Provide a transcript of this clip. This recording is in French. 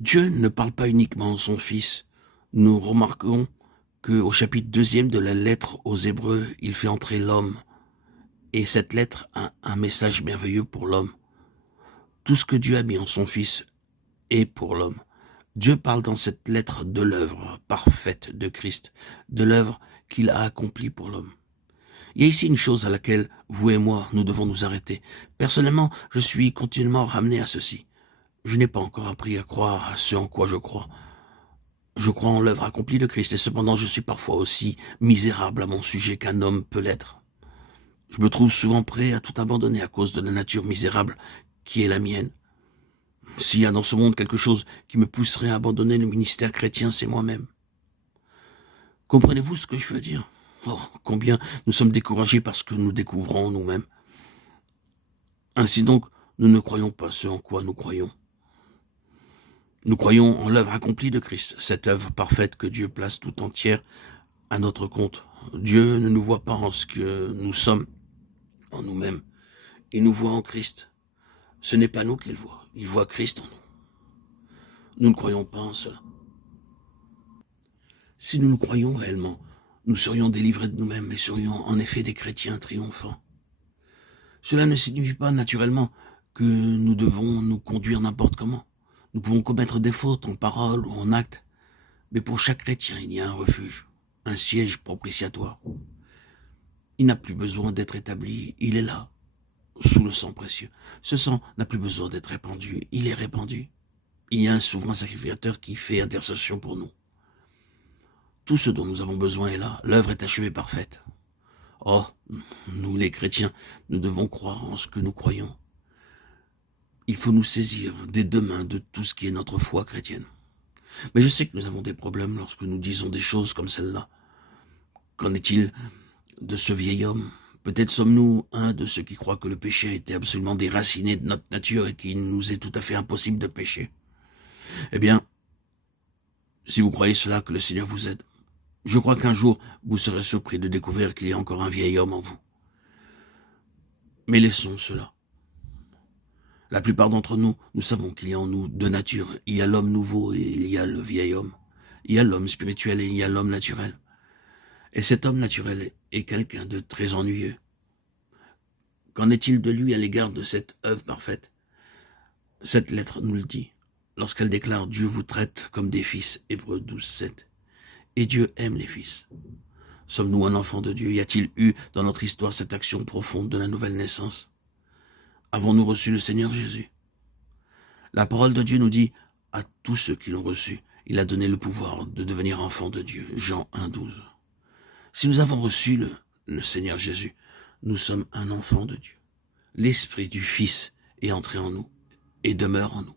Dieu ne parle pas uniquement en son Fils. Nous remarquons qu'au chapitre 2 de la lettre aux Hébreux, il fait entrer l'homme. Et cette lettre a un message merveilleux pour l'homme. Tout ce que Dieu a mis en son Fils est pour l'homme. Dieu parle dans cette lettre de l'œuvre parfaite de Christ, de l'œuvre qu'il a accomplie pour l'homme. Il y a ici une chose à laquelle vous et moi, nous devons nous arrêter. Personnellement, je suis continuellement ramené à ceci. Je n'ai pas encore appris à croire à ce en quoi je crois. Je crois en l'œuvre accomplie de Christ, et cependant je suis parfois aussi misérable à mon sujet qu'un homme peut l'être. Je me trouve souvent prêt à tout abandonner à cause de la nature misérable qui est la mienne. S'il y a dans ce monde quelque chose qui me pousserait à abandonner le ministère chrétien, c'est moi-même. Comprenez-vous ce que je veux dire? Oh, combien nous sommes découragés parce que nous découvrons nous-mêmes. Ainsi donc, nous ne croyons pas ce en quoi nous croyons. Nous croyons en l'œuvre accomplie de Christ, cette œuvre parfaite que Dieu place tout entière à notre compte. Dieu ne nous voit pas en ce que nous sommes, en nous-mêmes. Il nous voit en Christ. Ce n'est pas nous qu'il voit, il voit Christ en nous. Nous ne croyons pas en cela. Si nous nous croyons réellement, nous serions délivrés de nous-mêmes et serions en effet des chrétiens triomphants. Cela ne signifie pas naturellement que nous devons nous conduire n'importe comment. Nous pouvons commettre des fautes en parole ou en acte, mais pour chaque chrétien, il y a un refuge, un siège propitiatoire. Il n'a plus besoin d'être établi, il est là, sous le sang précieux. Ce sang n'a plus besoin d'être répandu, il est répandu. Il y a un souverain sacrificateur qui fait intercession pour nous. Tout ce dont nous avons besoin est là, l'œuvre est achevée parfaite. Oh, nous les chrétiens, nous devons croire en ce que nous croyons. Il faut nous saisir dès demain de tout ce qui est notre foi chrétienne. Mais je sais que nous avons des problèmes lorsque nous disons des choses comme celle-là. Qu'en est-il de ce vieil homme? Peut-être sommes-nous un de ceux qui croient que le péché a été absolument déraciné de notre nature et qu'il nous est tout à fait impossible de pécher. Eh bien, si vous croyez cela, que le Seigneur vous aide. Je crois qu'un jour, vous serez surpris de découvrir qu'il y a encore un vieil homme en vous. Mais laissons cela. La plupart d'entre nous, nous savons qu'il y a en nous deux natures. Il y a l'homme nouveau et il y a le vieil homme. Il y a l'homme spirituel et il y a l'homme naturel. Et cet homme naturel est quelqu'un de très ennuyeux. Qu'en est-il de lui à l'égard de cette œuvre parfaite? Cette lettre nous le dit, lorsqu'elle déclare « Dieu vous traite comme des fils » Hébreux 12:7. Et Dieu aime les fils. Sommes-nous un enfant de Dieu? Y a-t-il eu dans notre histoire cette action profonde de la nouvelle naissance? Avons-nous reçu le Seigneur Jésus? La parole de Dieu nous dit à tous ceux qui l'ont reçu, il a donné le pouvoir de devenir enfants de Dieu. Jean 1:12. Si nous avons reçu le Seigneur Jésus, nous sommes un enfant de Dieu. L'esprit du Fils est entré en nous et demeure en nous.